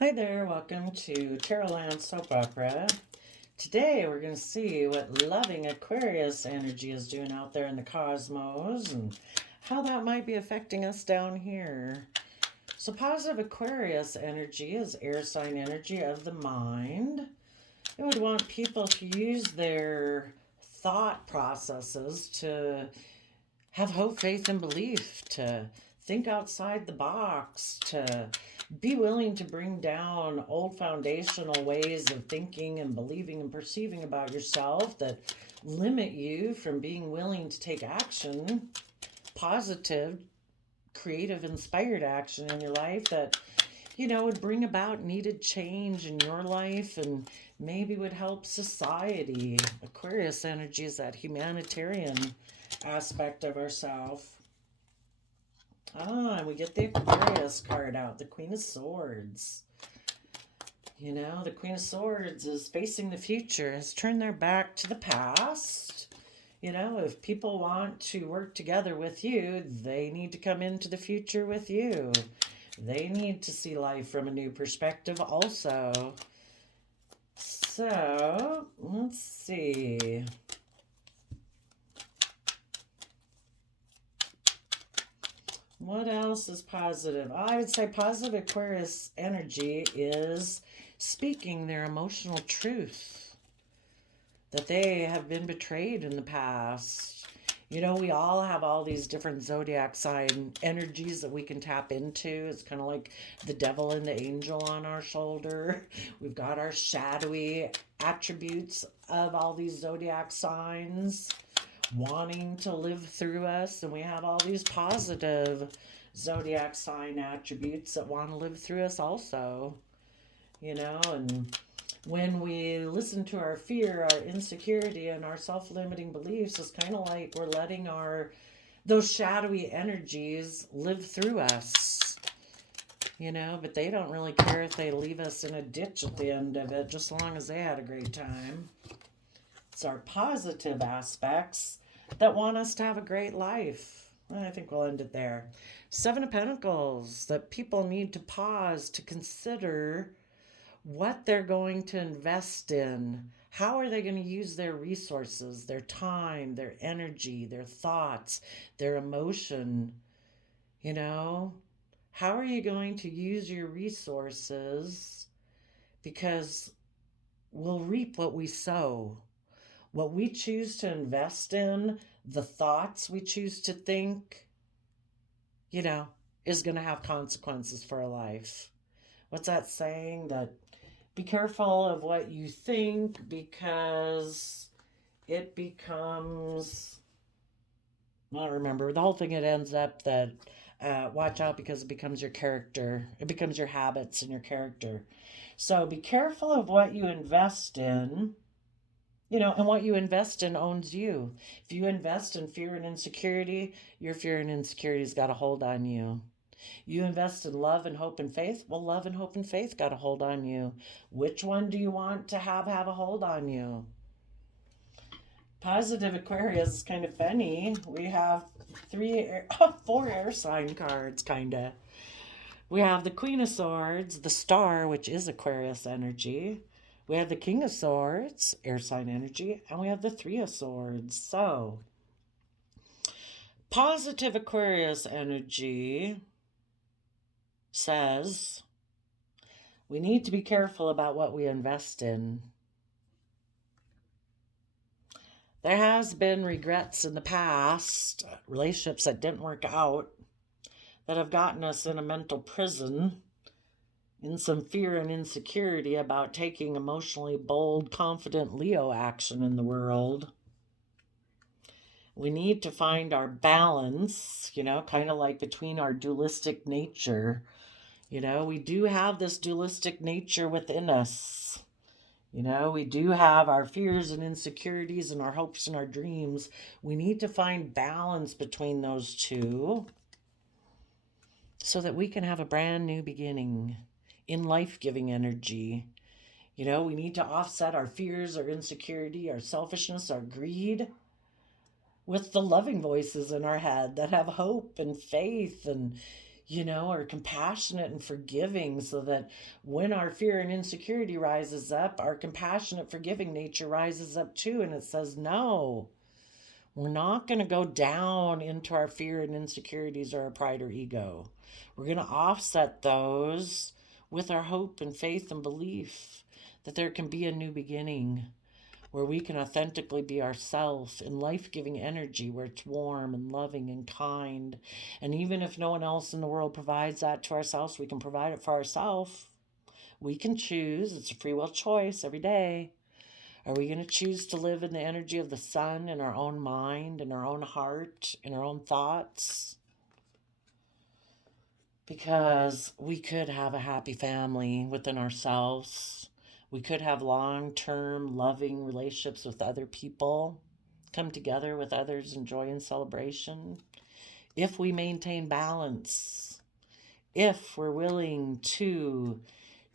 Hi there, welcome to Tarotland Soap Opera. Today we're going to see what loving Aquarius energy is doing out there in the cosmos and how that might be affecting us down here. So, positive Aquarius energy is air sign energy of the mind. It would want people to use their thought processes to have hope, faith, and belief, to think outside the box, to be willing to bring down old foundational ways of thinking and believing and perceiving about yourself that limit you from being willing to take action, positive, creative, inspired action in your life that would bring about needed change in your life and maybe would help society. Aquarius energy is that humanitarian aspect of ourself. And we get the Aquarius card out, the Queen of Swords. The Queen of Swords is facing the future, has turned their back to the past. If people want to work together with you, they need to come into the future with you. They need to see life from a new perspective also. So, let's see. What else is positive? I would say positive Aquarius energy is speaking their emotional truth, that they have been betrayed in the past. We all have all these different zodiac sign energies that we can tap into. It's kind of like the devil and the angel on our shoulder. We've got our shadowy attributes of all these zodiac signs wanting to live through us, and we have all these positive zodiac sign attributes that want to live through us also. And when we listen to our fear, our insecurity, and our self-limiting beliefs, it's kind of like we're letting those shadowy energies live through us. But they don't really care if they leave us in a ditch at the end of it, just as long as they had a great time. It's our positive aspects that want us to have a great life. I think we'll end it there. Seven of Pentacles, that people need to pause to consider what they're going to invest in. How are they going to use their resources, their time, their energy, their thoughts, their emotion? How are you going to use your resources? Because we'll reap what we sow. What we choose to invest in, the thoughts we choose to think, is going to have consequences for our life. What's that saying? That be careful of what you think because it becomes, I don't remember. The whole thing, it ends up that watch out because it becomes your character. It becomes your habits and your character. So be careful of what you invest in. And what you invest in owns you. If you invest in fear and insecurity, your fear and insecurity's got a hold on you. You invest in love and hope and faith, well, love and hope and faith got a hold on you. Which one do you want to have a hold on you? Positive Aquarius is kind of funny. We have four air sign cards, kind of. We have the Queen of Swords, the Star, which is Aquarius energy. We have the King of Swords, air sign energy, and we have the Three of Swords. So, positive Aquarius energy says we need to be careful about what we invest in. There has been regrets in the past, relationships that didn't work out, that have gotten us in a mental prison, in some fear and insecurity about taking emotionally bold, confident Leo action in the world. We need to find our balance, kind of like between our dualistic nature. We do have this dualistic nature within us. We do have our fears and insecurities and our hopes and our dreams. We need to find balance between those two so that we can have a brand new beginning in life-giving energy. We need to offset our fears, our insecurity, our selfishness, our greed with the loving voices in our head that have hope and faith and, are compassionate and forgiving, so that when our fear and insecurity rises up, our compassionate, forgiving nature rises up too. And it says, no, we're not going to go down into our fear and insecurities or our pride or ego. We're going to offset those with our hope and faith and belief that there can be a new beginning where we can authentically be ourselves in life-giving energy, where it's warm and loving and kind. And even if no one else in the world provides that to ourselves, we can provide it for ourselves. We can choose. It's a free will choice every day. Are we going to choose to live in the energy of the sun, in our own mind, in our own heart, in our own thoughts? Because we could have a happy family within ourselves. We could have long-term loving relationships with other people, come together with others in joy and celebration, if we maintain balance, if we're willing to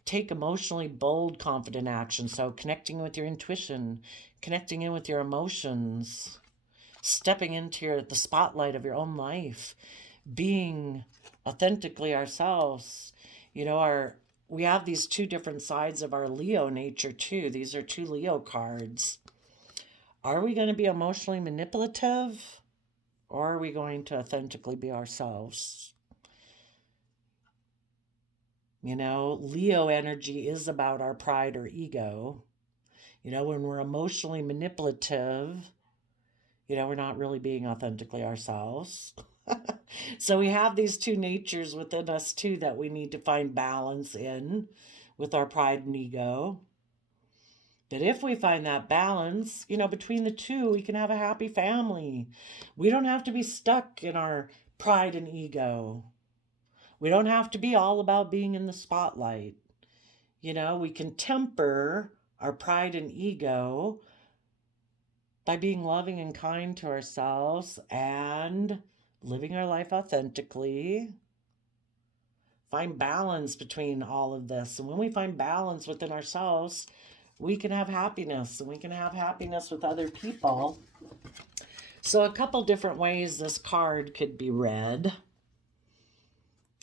take emotionally bold, confident action. So connecting with your intuition, connecting in with your emotions, stepping into the spotlight of your own life, being authentically ourselves. We have these two different sides of our Leo nature too. These are two Leo cards. Are we going to be emotionally manipulative, or are we going to authentically be ourselves? Leo energy is about our pride or ego. When we're emotionally manipulative, we're not really being authentically ourselves. So we have these two natures within us too that we need to find balance in with our pride and ego. But if we find that balance, between the two, we can have a happy family. We don't have to be stuck in our pride and ego. We don't have to be all about being in the spotlight. We can temper our pride and ego by being loving and kind to ourselves and living our life authentically. Find balance between all of this. And when we find balance within ourselves, we can have happiness, and we can have happiness with other people. So a couple different ways this card could be read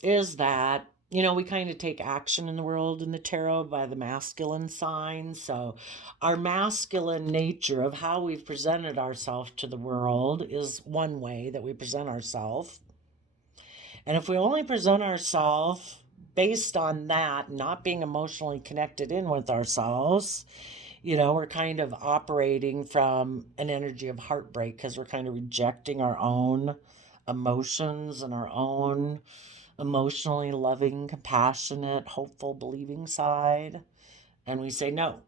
is that, we kind of take action in the world in the tarot by the masculine sign. So our masculine nature of how we've presented ourselves to the world is one way that we present ourselves. And if we only present ourselves based on that, not being emotionally connected in with ourselves, we're kind of operating from an energy of heartbreak, because we're kind of rejecting our own emotions and our own emotionally loving, compassionate, hopeful, believing side. And we say, no,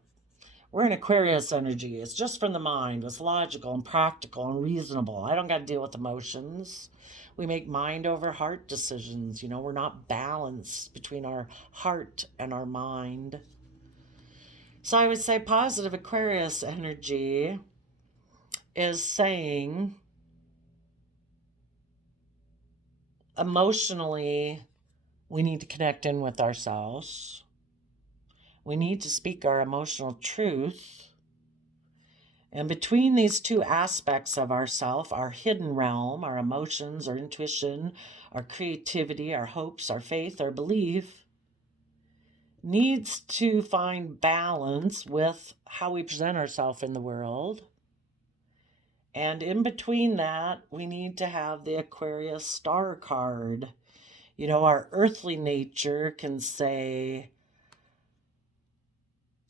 we're in Aquarius energy. It's just from the mind. It's logical and practical and reasonable. I don't got to deal with emotions. We make mind over heart decisions. We're not balanced between our heart and our mind. So I would say positive Aquarius energy is saying, emotionally, we need to connect in with ourselves. We need to speak our emotional truth. And between these two aspects of ourself, our hidden realm, our emotions, our intuition, our creativity, our hopes, our faith, our belief, needs to find balance with how we present ourselves in the world. And in between that, we need to have the Aquarius star card. Our earthly nature can say,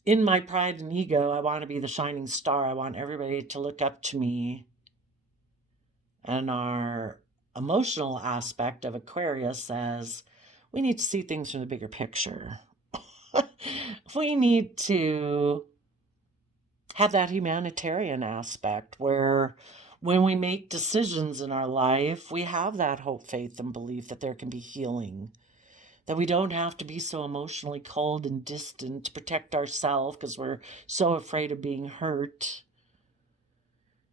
in my pride and ego, I want to be the shining star. I want everybody to look up to me. And our emotional aspect of Aquarius says, we need to see things from the bigger picture. We need to have that humanitarian aspect where when we make decisions in our life, we have that hope, faith, and belief that there can be healing. That we don't have to be so emotionally cold and distant to protect ourselves because we're so afraid of being hurt.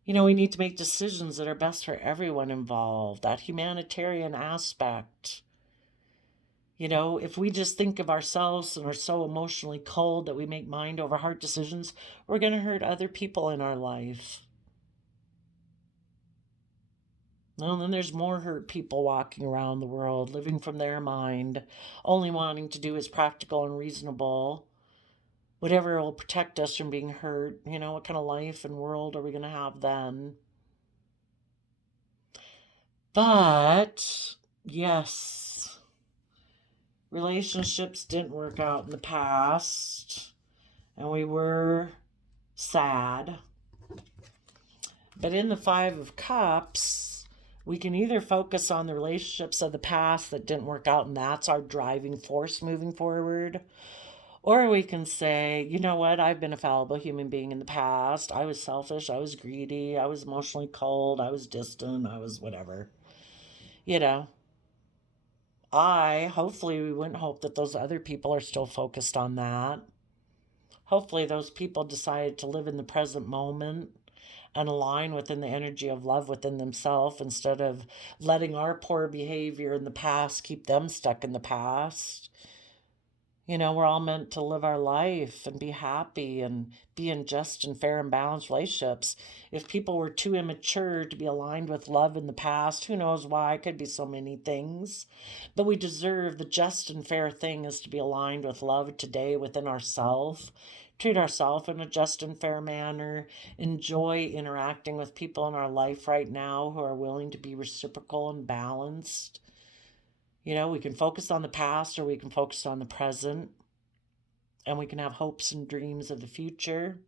We need to make decisions that are best for everyone involved, that humanitarian aspect. If we just think of ourselves and are so emotionally cold that we make mind over heart decisions, we're going to hurt other people in our life. Well, then there's more hurt people walking around the world, living from their mind, only wanting to do is practical and reasonable. Whatever will protect us from being hurt. What kind of life and world are we going to have then? But, yes, relationships didn't work out in the past, and we were sad. But in the Five of Cups, we can either focus on the relationships of the past that didn't work out, and that's our driving force moving forward. Or we can say, you know what, I've been a fallible human being in the past. I was selfish, I was greedy, I was emotionally cold, I was distant, I was whatever. You know, hopefully, we wouldn't hope that those other people are still focused on that. Hopefully, those people decided to live in the present moment and align within the energy of love within themselves instead of letting our poor behavior in the past keep them stuck in the past. We're all meant to live our life and be happy and be in just and fair and balanced relationships. If people were too immature to be aligned with love in the past, who knows why? It could be so many things. But we deserve the just and fair thing is to be aligned with love today within ourselves. Treat ourselves in a just and fair manner. Enjoy interacting with people in our life right now who are willing to be reciprocal and balanced. We can focus on the past or we can focus on the present, and we can have hopes and dreams of the future.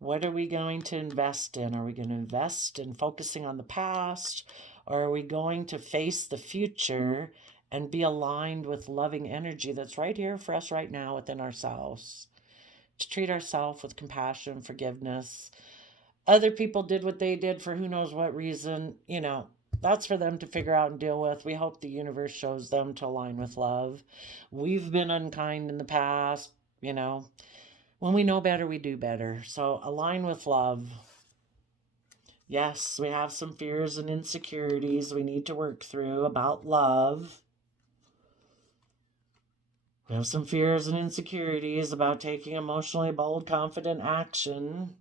What are we going to invest in? Are we going to invest in focusing on the past, or are we going to face the future and be aligned with loving energy that's right here for us right now within ourselves? To treat ourselves with compassion, forgiveness. Other people did what they did for who knows what reason, that's for them to figure out and deal with. We hope the universe shows them to align with love. We've been unkind in the past, When we know better, we do better. So align with love. Yes, we have some fears and insecurities we need to work through about love. We have some fears and insecurities about taking emotionally bold, confident action.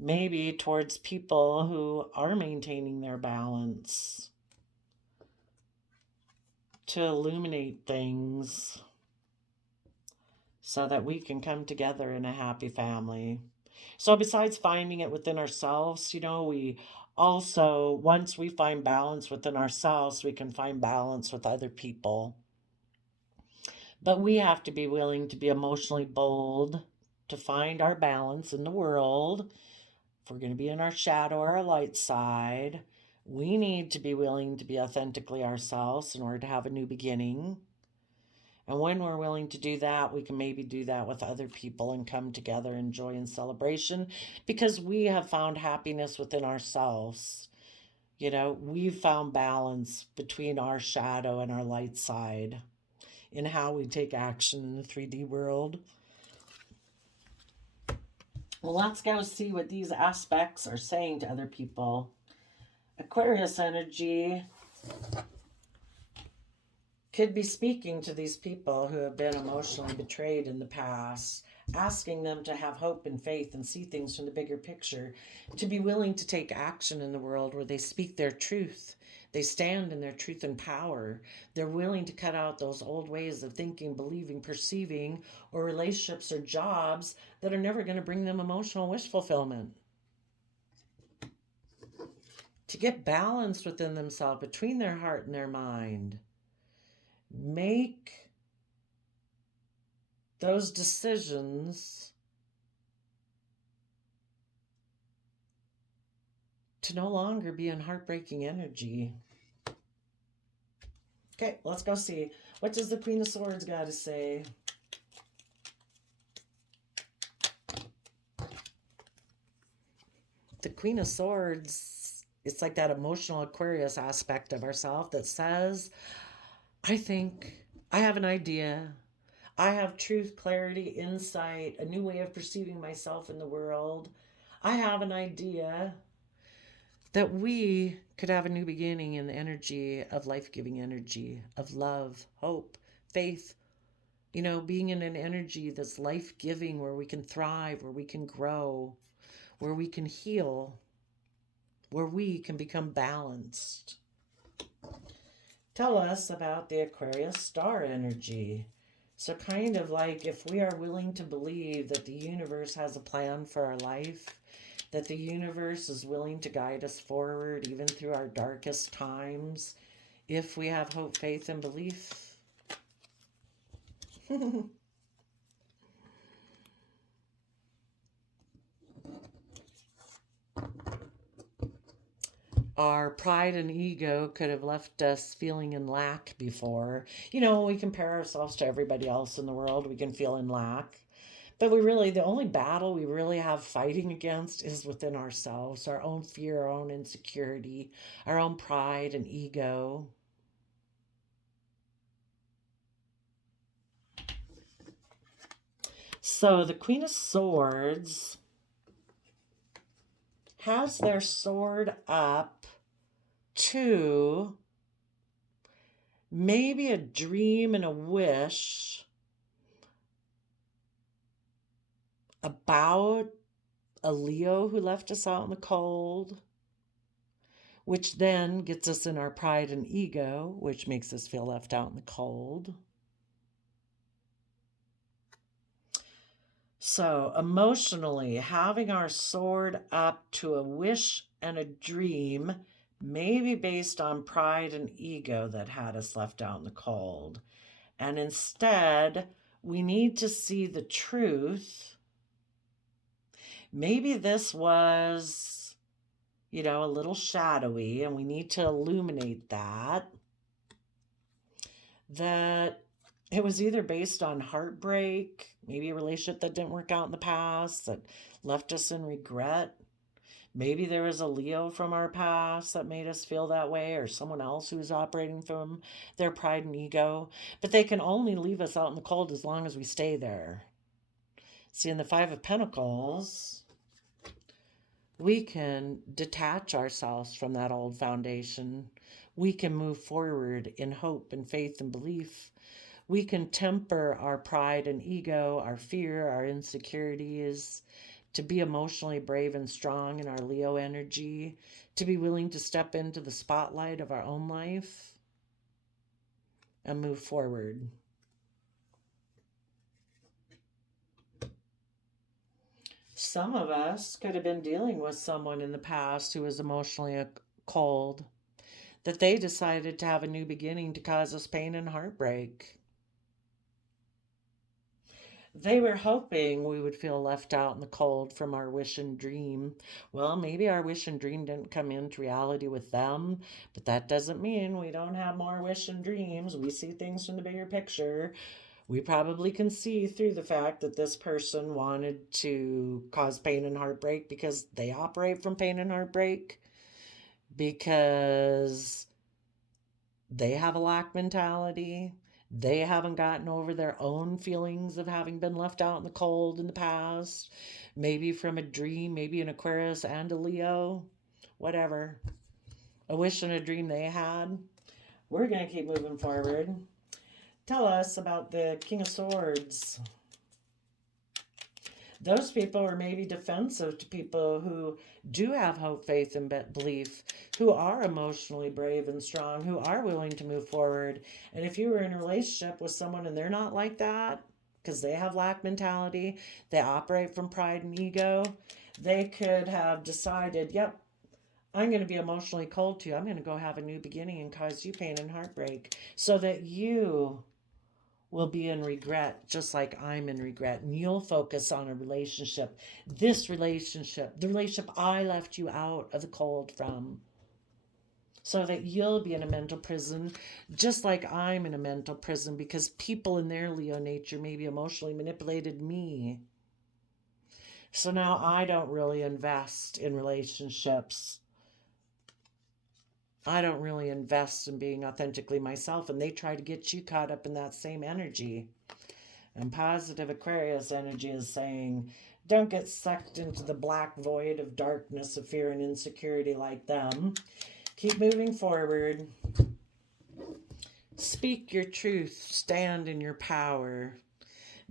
Maybe towards people who are maintaining their balance, to illuminate things so that we can come together in a happy family. So besides finding it within ourselves, we also, once we find balance within ourselves, we can find balance with other people. But we have to be willing to be emotionally bold to find our balance in the world. If we're going to be in our shadow or our light side, we need to be willing to be authentically ourselves in order to have a new beginning. And when we're willing to do that, we can maybe do that with other people and come together in joy and celebration because we have found happiness within ourselves. We've found balance between our shadow and our light side in how we take action in the 3D world. Well, let's go see what these aspects are saying to other people. Aquarius energy could be speaking to these people who have been emotionally betrayed in the past, asking them to have hope and faith and see things from the bigger picture, to be willing to take action in the world where they speak their truth. They stand in their truth and power. They're willing to cut out those old ways of thinking, believing, perceiving, or relationships or jobs that are never going to bring them emotional wish fulfillment. To get balance within themselves, between their heart and their mind. Make those decisions to no longer be in heartbreaking energy. Okay, let's go see. What does the Queen of Swords got to say? The Queen of Swords, it's like that emotional Aquarius aspect of ourself that says, I think, I have an idea. I have truth, clarity, insight, a new way of perceiving myself in the world. I have an idea that we could have a new beginning in the energy of life-giving energy, of love, hope, faith, being in an energy that's life-giving, where we can thrive, where we can grow, where we can heal. where we can become balanced. Tell us about the Aquarius star energy. So, kind of like if we are willing to believe that the universe has a plan for our life, that the universe is willing to guide us forward even through our darkest times, if we have hope, faith, and belief. Our pride and ego could have left us feeling in lack before. When we compare ourselves to everybody else in the world, we can feel in lack. But the only battle we really have fighting against is within ourselves, our own fear, our own insecurity, our own pride and ego. So the Queen of Swords has their sword up to maybe a dream and a wish about a Leo who left us out in the cold, which then gets us in our pride and ego, which makes us feel left out in the cold. So, emotionally, having our sword up to a wish and a dream, maybe based on pride and ego that had us left out in the cold. And instead, we need to see the truth. Maybe this was, a little shadowy, and we need to illuminate that. That it was either based on heartbreak, maybe a relationship that didn't work out in the past, that left us in regret. Maybe there was a Leo from our past that made us feel that way, or someone else who's operating from their pride and ego. But they can only leave us out in the cold as long as we stay there. See, in the Five of Pentacles, we can detach ourselves from that old foundation. We can move forward in hope and faith and belief. We can temper our pride and ego, our fear, our insecurities, to be emotionally brave and strong in our Leo energy, to be willing to step into the spotlight of our own life and move forward. Some of us could have been dealing with someone in the past who was emotionally cold, that they decided to have a new beginning to cause us pain and heartbreak. They were hoping we would feel left out in the cold from our wish and dream. Well, maybe our wish and dream didn't come into reality with them, but that doesn't mean we don't have more wish and dreams. We see things from the bigger picture. We probably can see through the fact that this person wanted to cause pain and heartbreak because they operate from pain and heartbreak, because they have a lack mentality. They haven't gotten over their own feelings of having been left out in the cold in the past. Maybe from a dream, maybe an Aquarius and a Leo, whatever. A wish and a dream they had. We're going to keep moving forward. Tell us about the King of Swords. Those people are maybe defensive to people who do have hope, faith, and belief, who are emotionally brave and strong, who are willing to move forward. And if you were in a relationship with someone and they're not like that, because they have lack mentality, they operate from pride and ego, they could have decided, yep, I'm going to be emotionally cold to you. I'm going to go have a new beginning and cause you pain and heartbreak so that you will be in regret, just like I'm in regret. And you'll focus on a relationship, this relationship, the relationship I left you out of the cold from, so that you'll be in a mental prison, just like I'm in a mental prison, because people in their Leo nature maybe emotionally manipulated me. So now I don't really invest in relationships. I don't really invest in being authentically myself, and they try to get you caught up in that same energy. And positive Aquarius energy is saying, don't get sucked into the black void of darkness, of fear and insecurity like them. Keep moving forward. Speak your truth. Stand in your power.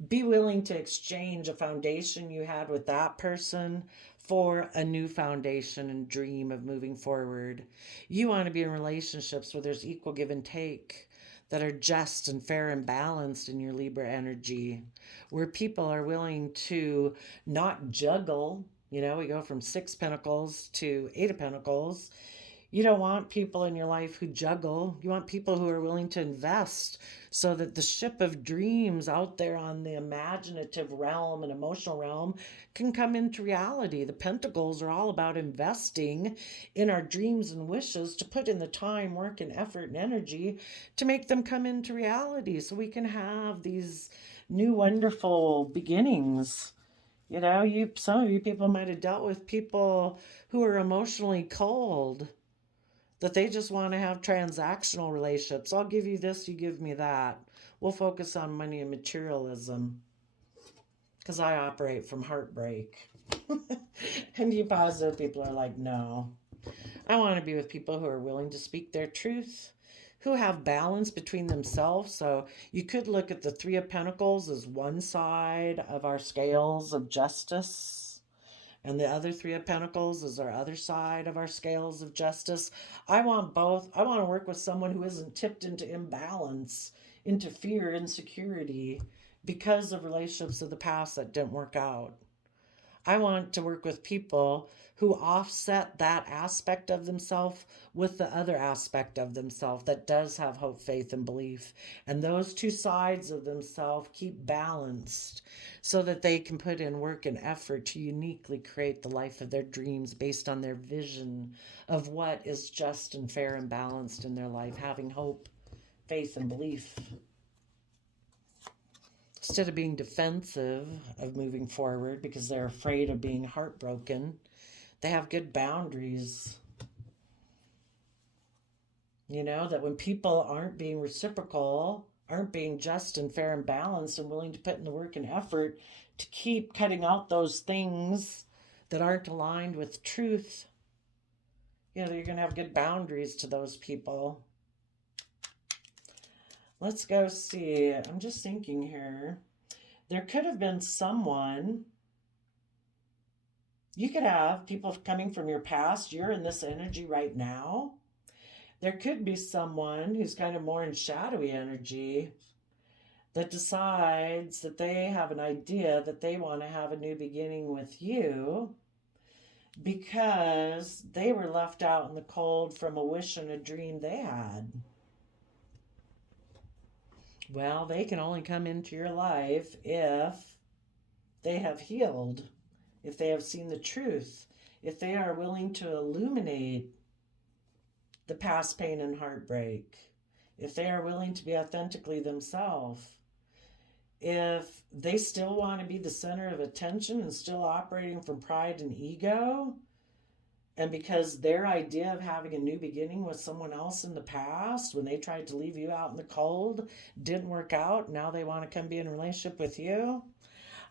Be willing to exchange a foundation you had with that person for a new foundation and dream of moving forward. You want to be in relationships where there's equal give and take, that are just and fair and balanced in your Libra energy, where people are willing to not juggle. You know, we go from 6 pentacles to 8 of pentacles. You don't want people in your life who juggle. You want people who are willing to invest so that the ship of dreams out there on the imaginative realm and emotional realm can come into reality. The pentacles are all about investing in our dreams and wishes to put in the time, work, and effort and energy to make them come into reality so we can have these new wonderful beginnings. You know, some of you people might have dealt with people who are emotionally cold, that they just want to have transactional relationships. I'll give you this, you give me that. We'll focus on money and materialism because I operate from heartbreak. And you positive people are like, no. I want to be with people who are willing to speak their truth, who have balance between themselves. So you could look at the 3 of Pentacles as one side of our scales of justice, and the other 3 of Pentacles is our other side of our scales of justice. I want both. I want to work with someone who isn't tipped into imbalance, into fear, insecurity, because of relationships of the past that didn't work out. I want to work with people who offset that aspect of themselves with the other aspect of themselves that does have hope, faith, and belief. And those 2 sides of themselves keep balanced so that they can put in work and effort to uniquely create the life of their dreams based on their vision of what is just and fair and balanced in their life, having hope, faith, and belief. Instead of being defensive of moving forward because they're afraid of being heartbroken, they have good boundaries. You know, that when people aren't being reciprocal, aren't being just and fair and balanced and willing to put in the work and effort to keep cutting out those things that aren't aligned with truth, you know, you're going to have good boundaries to those people. Let's go see. I'm just thinking here. There could have been someone. You could have people coming from your past. You're in this energy right now. There could be someone who's kind of more in shadowy energy that decides that they have an idea that they want to have a new beginning with you because they were left out in the cold from a wish and a dream they had. Well, they can only come into your life if they have healed, if they have seen the truth, if they are willing to illuminate the past pain and heartbreak, if they are willing to be authentically themselves, if they still want to be the center of attention and still operating from pride and ego, and because their idea of having a new beginning with someone else in the past, when they tried to leave you out in the cold, didn't work out, now they want to come be in a relationship with you,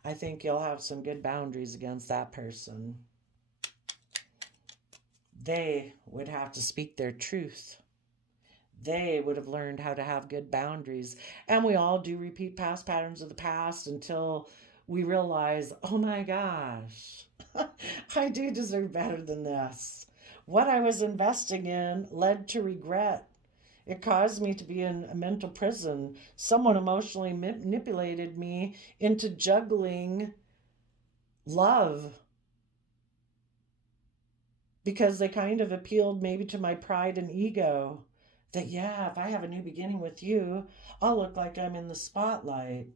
I think you'll have some good boundaries against that person. They would have to speak their truth. They would have learned how to have good boundaries. And we all do repeat past patterns of the past until we realize, oh my gosh, I do deserve better than this. What I was investing in led to regret. It caused me to be in a mental prison. Someone emotionally manipulated me into juggling love because they kind of appealed maybe to my pride and ego. That, yeah, if I have a new beginning with you, I'll look like I'm in the spotlight.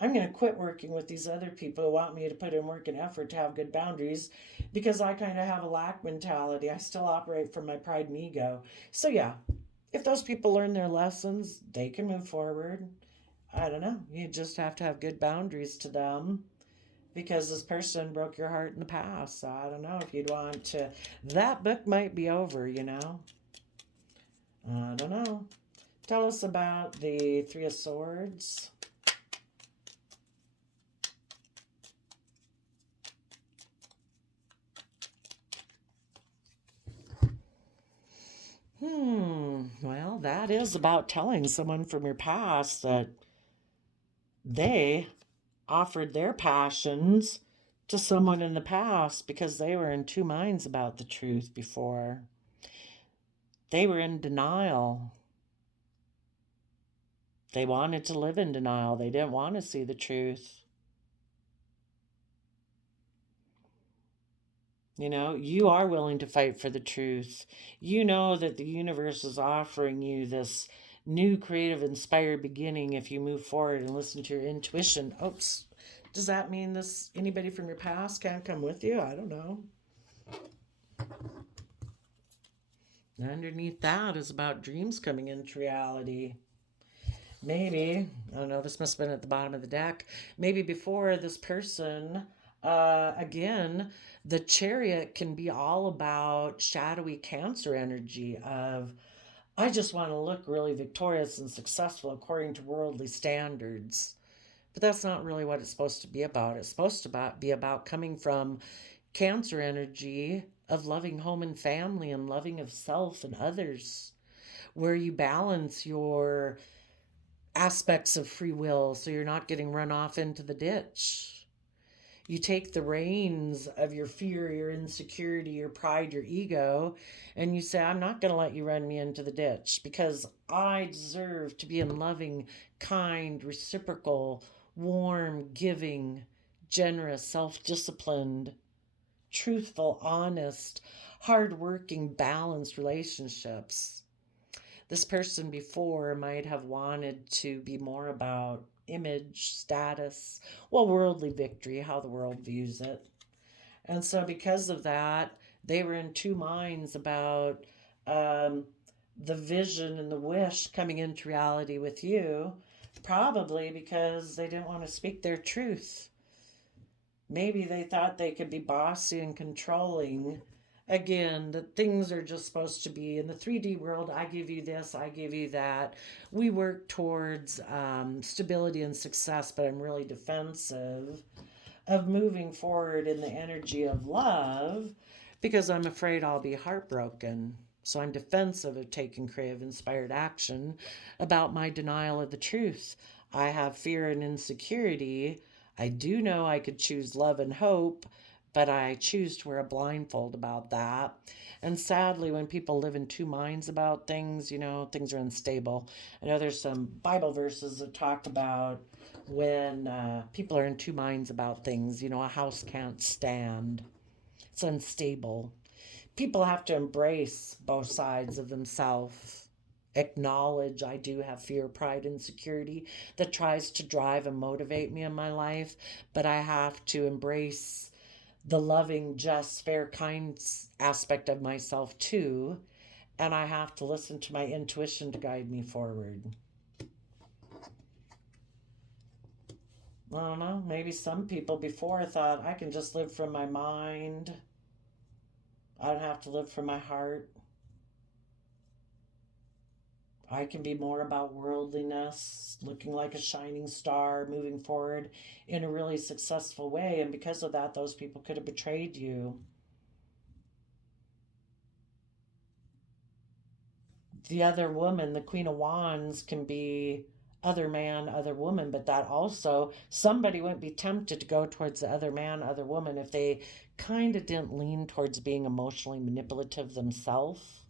I'm going to quit working with these other people who want me to put in work and effort to have good boundaries because I kind of have a lack mentality. I still operate from my pride and ego. So yeah, if those people learn their lessons, they can move forward. I don't know. You just have to have good boundaries to them because this person broke your heart in the past. So I don't know if you'd want to. That book might be over, you know. I don't know. Tell us about the 3 of Swords. Well, that is about telling someone from your past that they offered their passions to someone in the past because they were in two minds about the truth before. They were in denial. They wanted to live in denial. They didn't want to see the truth. You know, you are willing to fight for the truth. You know that the universe is offering you this new creative inspired beginning if you move forward and listen to your intuition. Oops. Does that mean this anybody from your past can't come with you? I don't know. Underneath that is about dreams coming into reality. Maybe, I don't know, this must have been at the bottom of the deck. Maybe before this person, again, the chariot can be all about shadowy Cancer energy of, I just want to look really victorious and successful according to worldly standards. But that's not really what it's supposed to be about. It's supposed to be about coming from Cancer energy of loving home and family and loving of self and others, where you balance your aspects of free will so you're not getting run off into the ditch. You take the reins of your fear, your insecurity, your pride, your ego, and you say, I'm not going to let you run me into the ditch because I deserve to be in loving, kind, reciprocal, warm, giving, generous, self disciplined, truthful, honest, hardworking, balanced relationships. This person before might have wanted to be more about image, status, well, worldly victory, how the world views it. And so, because of that, they were in two minds about um, the vision and the wish coming into reality with you, probably because they didn't want to speak their truth. Maybe they thought they could be bossy and controlling. Again, that things are just supposed to be in the 3D world. I give you this, I give you that. We work towards stability and success, but I'm really defensive of moving forward in the energy of love because I'm afraid I'll be heartbroken. So I'm defensive of taking creative, inspired action about my denial of the truth. I have fear and insecurity. I do know I could choose love and hope, but I choose to wear a blindfold about that. And sadly, when people live in two minds about things, you know, things are unstable. I know there's some Bible verses that talk about when people are in two minds about things, you know, a house can't stand, it's unstable. People have to embrace both sides of themselves. Acknowledge I do have fear, pride, insecurity that tries to drive and motivate me in my life, but I have to embrace the loving, just, fair, kind aspect of myself too, and I have to listen to my intuition to guide me forward. I don't know, maybe some people before thought I can just live from my mind. I don't have to live from my heart. I can be more about worldliness, looking like a shining star, moving forward in a really successful way. And because of that, those people could have betrayed you. The other woman, the Queen of Wands, can be other man, other woman, but that also, somebody wouldn't be tempted to go towards the other man, other woman if they kind of didn't lean towards being emotionally manipulative themselves.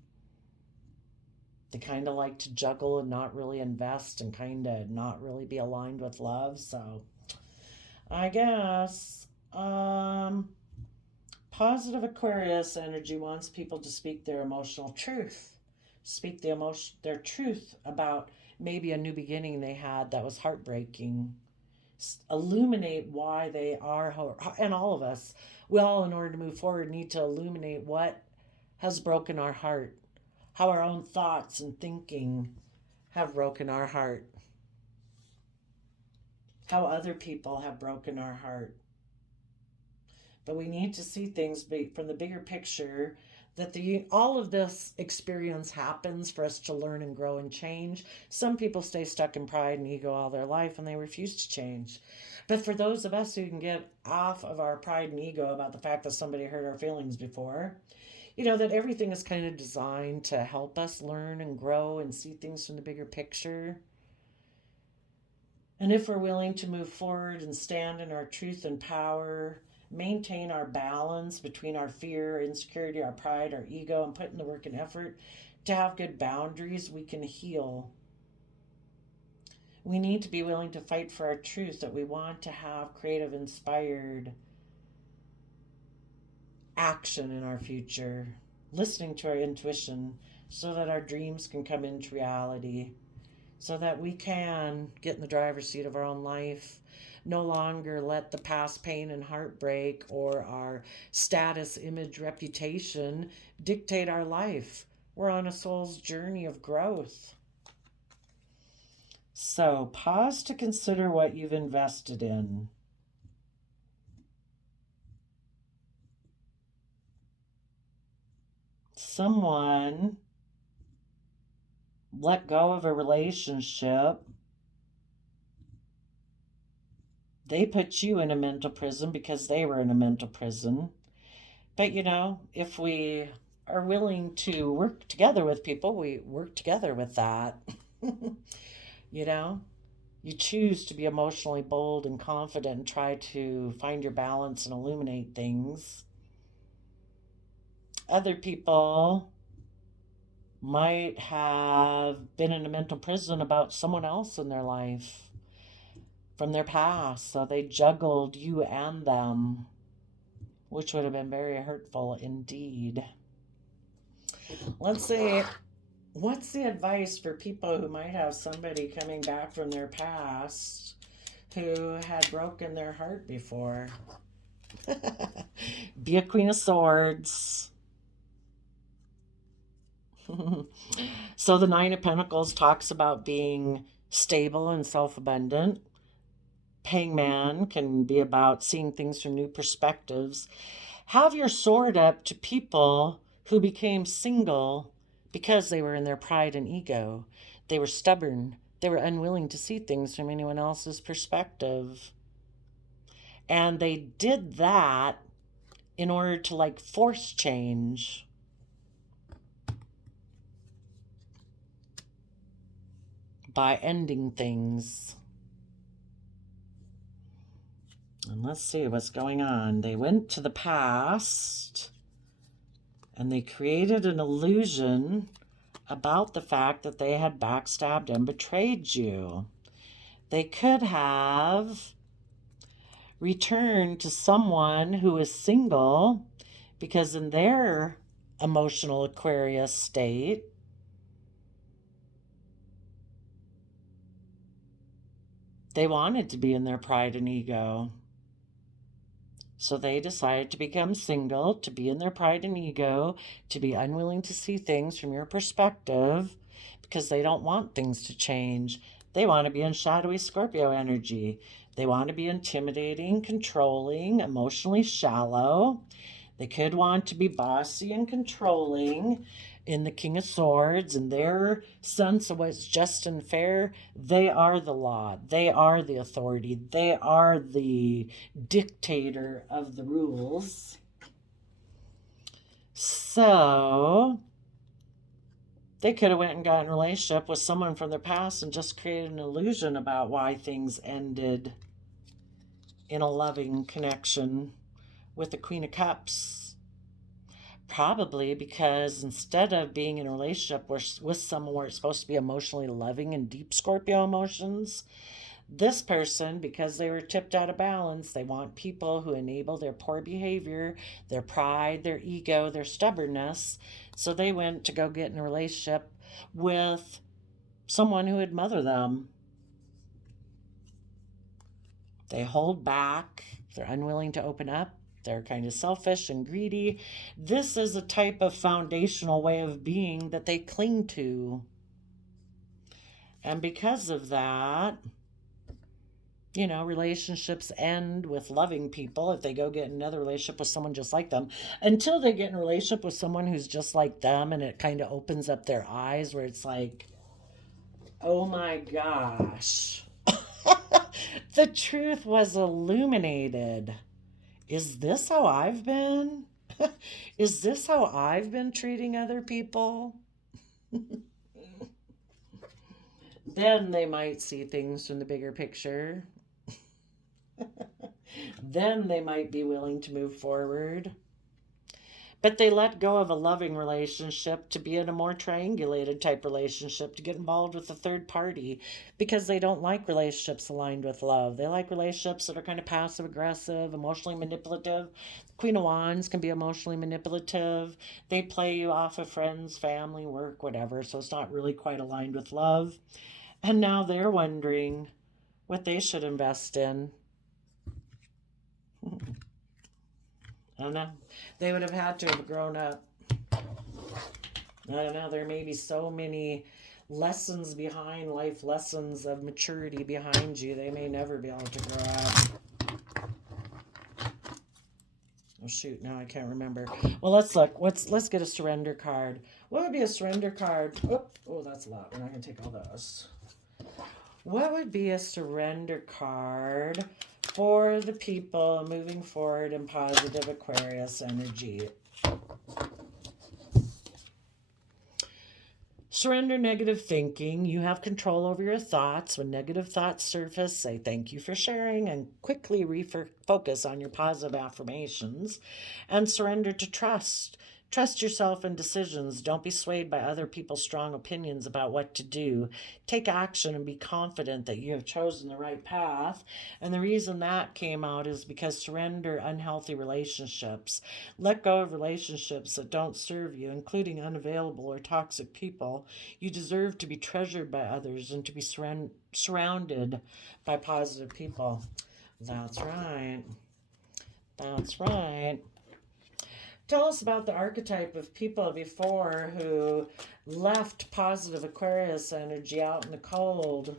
They kind of like to juggle and not really invest and kind of not really be aligned with love. So I guess positive Aquarius energy wants people to speak their emotional truth, speak their truth about maybe a new beginning they had that was heartbreaking. Illuminate why they are, and all of us, we all, in order to move forward, need to illuminate what has broken our heart, how our own thoughts and thinking have broken our heart, how other people have broken our heart. But we need to see things from the bigger picture, that all of this experience happens for us to learn and grow and change. Some people stay stuck in pride and ego all their life and they refuse to change. But for those of us who can get off of our pride and ego about the fact that somebody hurt our feelings before, you know, that everything is kind of designed to help us learn and grow and see things from the bigger picture. And if we're willing to move forward and stand in our truth and power, maintain our balance between our fear, insecurity, our pride, our ego, and put in the work and effort to have good boundaries, we can heal. We need to be willing to fight for our truth, that we want to have creative, inspired action in our future, listening to our intuition so that our dreams can come into reality, so that we can get in the driver's seat of our own life, no longer let the past pain and heartbreak or our status, image, reputation dictate our life. We're on a soul's journey of growth. So pause to consider what you've invested in. Someone let go of a relationship. They put you in a mental prison because they were in a mental prison. But if we are willing to work together with people, we work together with that. You choose to be emotionally bold and confident and try to find your balance and illuminate things. Other people might have been in a mental prison about someone else in their life from their past, so they juggled you and them, which would have been very hurtful indeed. Let's see, what's the advice for people who might have somebody coming back from their past who had broken their heart before? Be a Queen of Swords. So the Nine of Pentacles talks about being stable and self-abundant. Hangman can be about seeing things from new perspectives. Have your sword up to people who became single because they were in their pride and ego. They were stubborn. They were unwilling to see things from anyone else's perspective. And they did that in order to force change. By ending things. And let's see what's going on. They went to the past and they created an illusion about the fact that they had backstabbed and betrayed you. They could have returned to someone who is single because in their emotional Aquarius state, they wanted to be in their pride and ego. So they decided to become single, to be in their pride and ego, to be unwilling to see things from your perspective because they don't want things to change. They want to be in shadowy Scorpio energy. They want to be intimidating, controlling, emotionally shallow. They could want to be bossy and controlling. In the King of Swords and their sense of what's just and fair, they are the law. They are the authority. They are the dictator of the rules. So they could have went and got in a relationship with someone from their past and just created an illusion about why things ended in a loving connection with the Queen of Cups. Probably because instead of being in a relationship with someone where it's supposed to be emotionally loving and deep Scorpio emotions, this person, because they were tipped out of balance, they want people who enable their poor behavior, their pride, their ego, their stubbornness. So they went to go get in a relationship with someone who would mother them. They hold back. They're unwilling to open up. They're kind of selfish and greedy. This is a type of foundational way of being that they cling to. And because of that, relationships end with loving people if they go get another relationship with someone just like them, until they get in a relationship with someone who's just like them, and it kind of opens up their eyes where it's like, oh my gosh, the truth was illuminated. Is this how I've been? Is this how I've been treating other people? Then they might see things from the bigger picture. then they might be willing to move forward. But they let go of a loving relationship to be in a more triangulated type relationship, to get involved with a third party, because they don't like relationships aligned with love. They like relationships that are kind of passive aggressive, emotionally manipulative. Queen of Wands can be emotionally manipulative. They play you off of friends, family, work, whatever. So it's not really quite aligned with love. And now they're wondering what they should invest in. I don't know. They would have had to have grown up. I don't know. There may be so many lessons behind life, lessons of maturity behind you. They may never be able to grow up. Oh shoot! Now I can't remember. Well, let's look. Let's get a surrender card. What would be a surrender card? Oh, that's a lot. We're not gonna take all those. What would be a surrender card for the people moving forward in positive Aquarius energy? Surrender negative thinking. You have control over your thoughts. When negative thoughts surface, say thank you for sharing and quickly refocus on your positive affirmations. And surrender to trust. Trust yourself in decisions. Don't be swayed by other people's strong opinions about what to do. Take action and be confident that you have chosen the right path. And the reason that came out is because surrender unhealthy relationships. Let go of relationships that don't serve you, including unavailable or toxic people. You deserve to be treasured by others and to be surrounded by positive people. That's right. That's right. Tell us about the archetype of people before who left positive Aquarius energy out in the cold.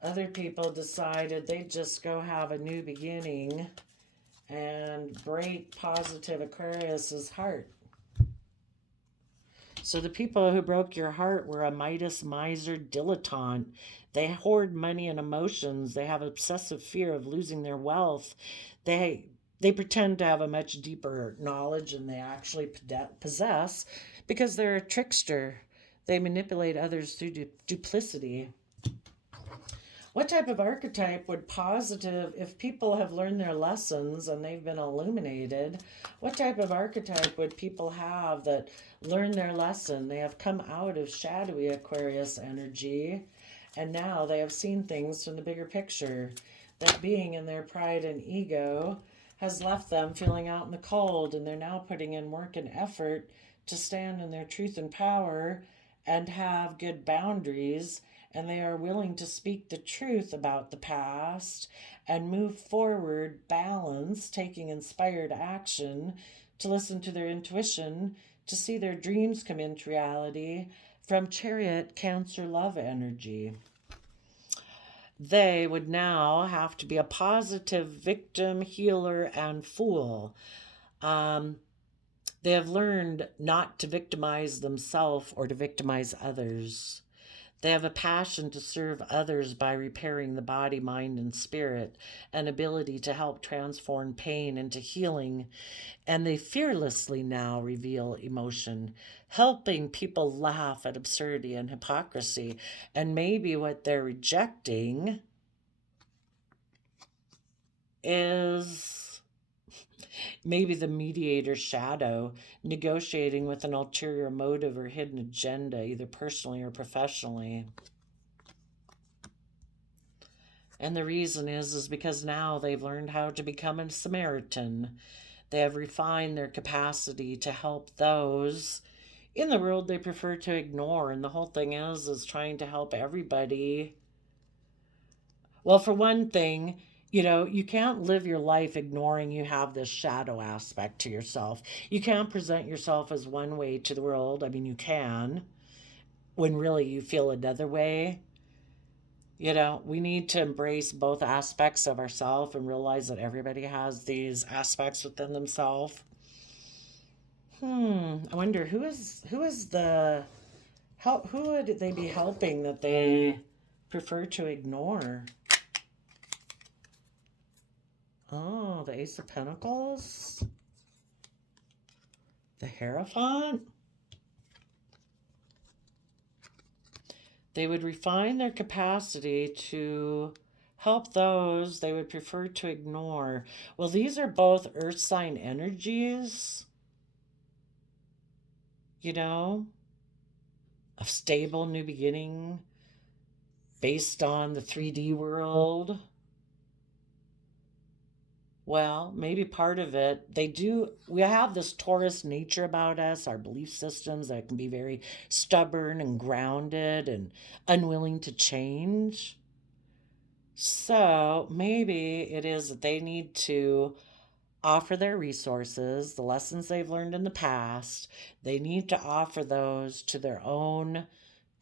Other people decided they'd just go have a new beginning and break positive Aquarius's heart. So the people who broke your heart were a Midas, miser, dilettante. They hoard money and emotions. They have obsessive fear of losing their wealth. They pretend to have a much deeper knowledge than they actually possess because they're a trickster. They manipulate others through duplicity. What type of archetype would positive, if people have learned their lessons and they've been illuminated, what type of archetype would people have that learned their lesson? They have come out of shadowy Aquarius energy and now they have seen things from the bigger picture. That being in their pride and ego has left them feeling out in the cold, and they're now putting in work and effort to stand in their truth and power and have good boundaries, and they are willing to speak the truth about the past and move forward balanced, taking inspired action, to listen to their intuition, to see their dreams come into reality from Chariot Cancer love energy. They would now have to be a positive victim, healer, and fool. They have learned not to victimize themselves or to victimize others. They have a passion to serve others by repairing the body, mind, and spirit, an ability to help transform pain into healing, and they fearlessly now reveal emotion, helping people laugh at absurdity and hypocrisy. And maybe what they're rejecting is maybe the mediator's shadow, negotiating with an ulterior motive or hidden agenda, either personally or professionally. And the reason is because now they've learned how to become a Samaritan. They have refined their capacity to help those in the world they prefer to ignore. And the whole thing is trying to help everybody. Well, for one thing, you can't live your life ignoring you have this shadow aspect to yourself. You can't present yourself as one way to the world. I mean, you can, when really you feel another way. We need to embrace both aspects of ourselves and realize that everybody has these aspects within themselves. I wonder who would they be helping that they prefer to ignore? Oh, the Ace of Pentacles, the Hierophant. They would refine their capacity to help those they would prefer to ignore. Well, these are both earth sign energies, you know, a stable new beginning based on the 3D world. Well, maybe part of it, we have this Taurus nature about us, our belief systems that can be very stubborn and grounded and unwilling to change. So maybe it is that they need to offer their resources, the lessons they've learned in the past. They need to offer those to their own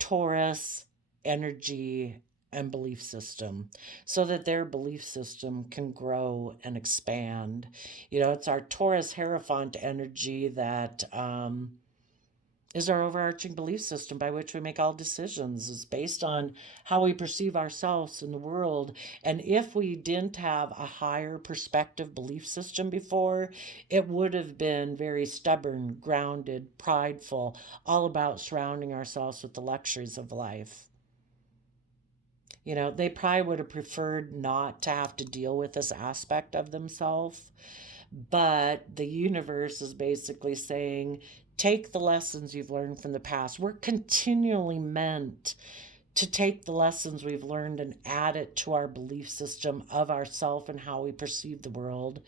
Taurus energy and belief system so that their belief system can grow and expand. You know, it's our Taurus Hierophant energy that is our overarching belief system by which we make all decisions. Is based on how we perceive ourselves in the world. And if we didn't have a higher perspective belief system before, it would have been very stubborn, grounded, prideful, all about surrounding ourselves with the luxuries of life. You know, they probably would have preferred not to have to deal with this aspect of themselves. But the universe is basically saying, take the lessons you've learned from the past. We're continually meant to take the lessons we've learned and add it to our belief system of ourself and how we perceive the world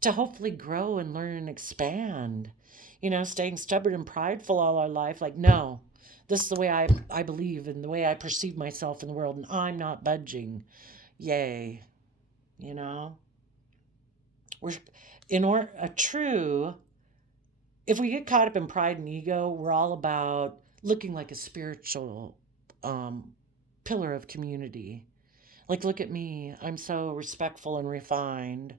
to hopefully grow and learn and expand. You know, staying stubborn and prideful all our life, like, no, this is the way I believe and the way I perceive myself in the world, and I'm not budging. Yay. You know? We're a true, if we get caught up in pride and ego, we're all about looking like a spiritual pillar of community. Like, look at me, I'm so respectful and refined.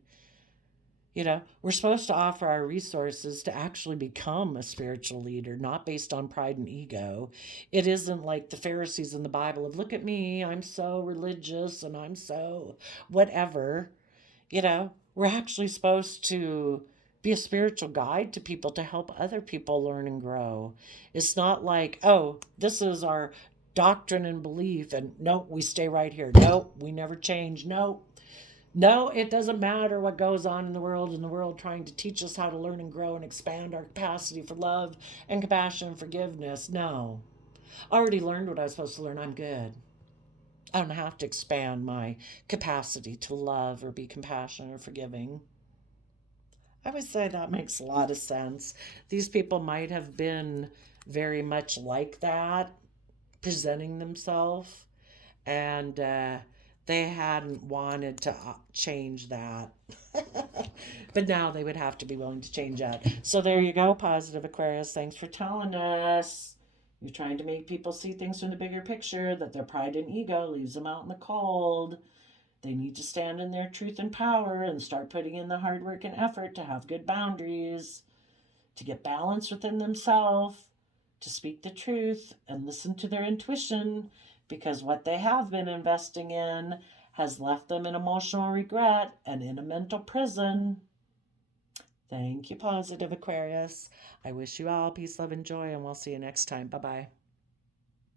You know, we're supposed to offer our resources to actually become a spiritual leader, not based on pride and ego. It isn't like the Pharisees in the Bible of, look at me, I'm so religious and I'm so whatever. You know, we're actually supposed to be a spiritual guide to people to help other people learn and grow. It's not like, oh, this is our doctrine and belief, and nope, we stay right here. Nope, we never change. Nope. No, it doesn't matter what goes on in the world trying to teach us how to learn and grow and expand our capacity for love and compassion and forgiveness. No. I already learned what I was supposed to learn. I'm good. I don't have to expand my capacity to love or be compassionate or forgiving. I would say that makes a lot of sense. These people might have been very much like that, presenting themselves, and they hadn't wanted to change that. But now they would have to be willing to change that. So there you go, positive Aquarius. Thanks for telling us. You're trying to make people see things from the bigger picture, that their pride and ego leaves them out in the cold. They need to stand in their truth and power and start putting in the hard work and effort to have good boundaries, to get balance within themselves, to speak the truth and listen to their intuition, because what they have been investing in has left them in emotional regret and in a mental prison. Thank you, positive Aquarius. I wish you all peace, love, and joy, and we'll see you next time. Bye bye.